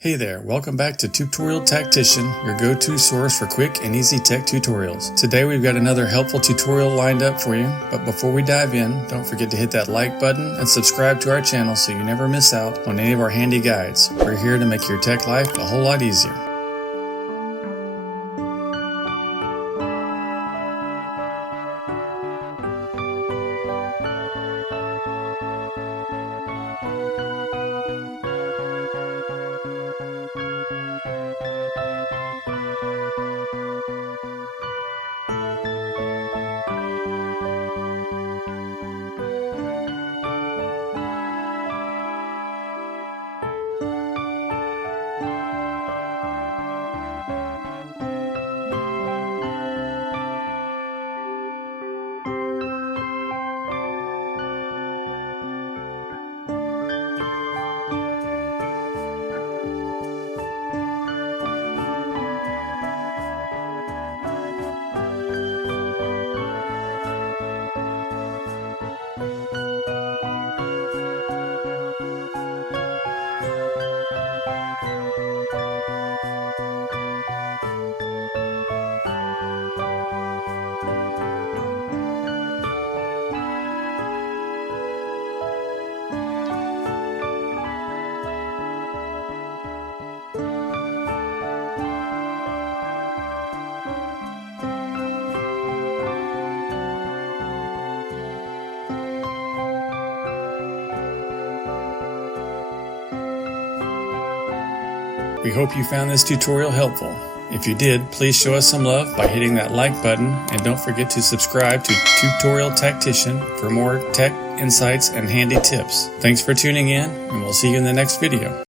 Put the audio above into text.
Hey there, welcome back to Tutorial Tactician, your go-to source for quick and easy tech tutorials. Today we've got another helpful tutorial lined up for you, but before we dive in, don't forget to hit that like button and subscribe to our channel so you never miss out on any of our handy guides. We're here to make your tech life a whole lot easier. We hope you found this tutorial helpful. If you did, please show us some love by hitting that like button, and don't forget to subscribe to Tutorial Tactician for more tech insights and handy tips. Thanks for tuning in, and we'll see you in the next video.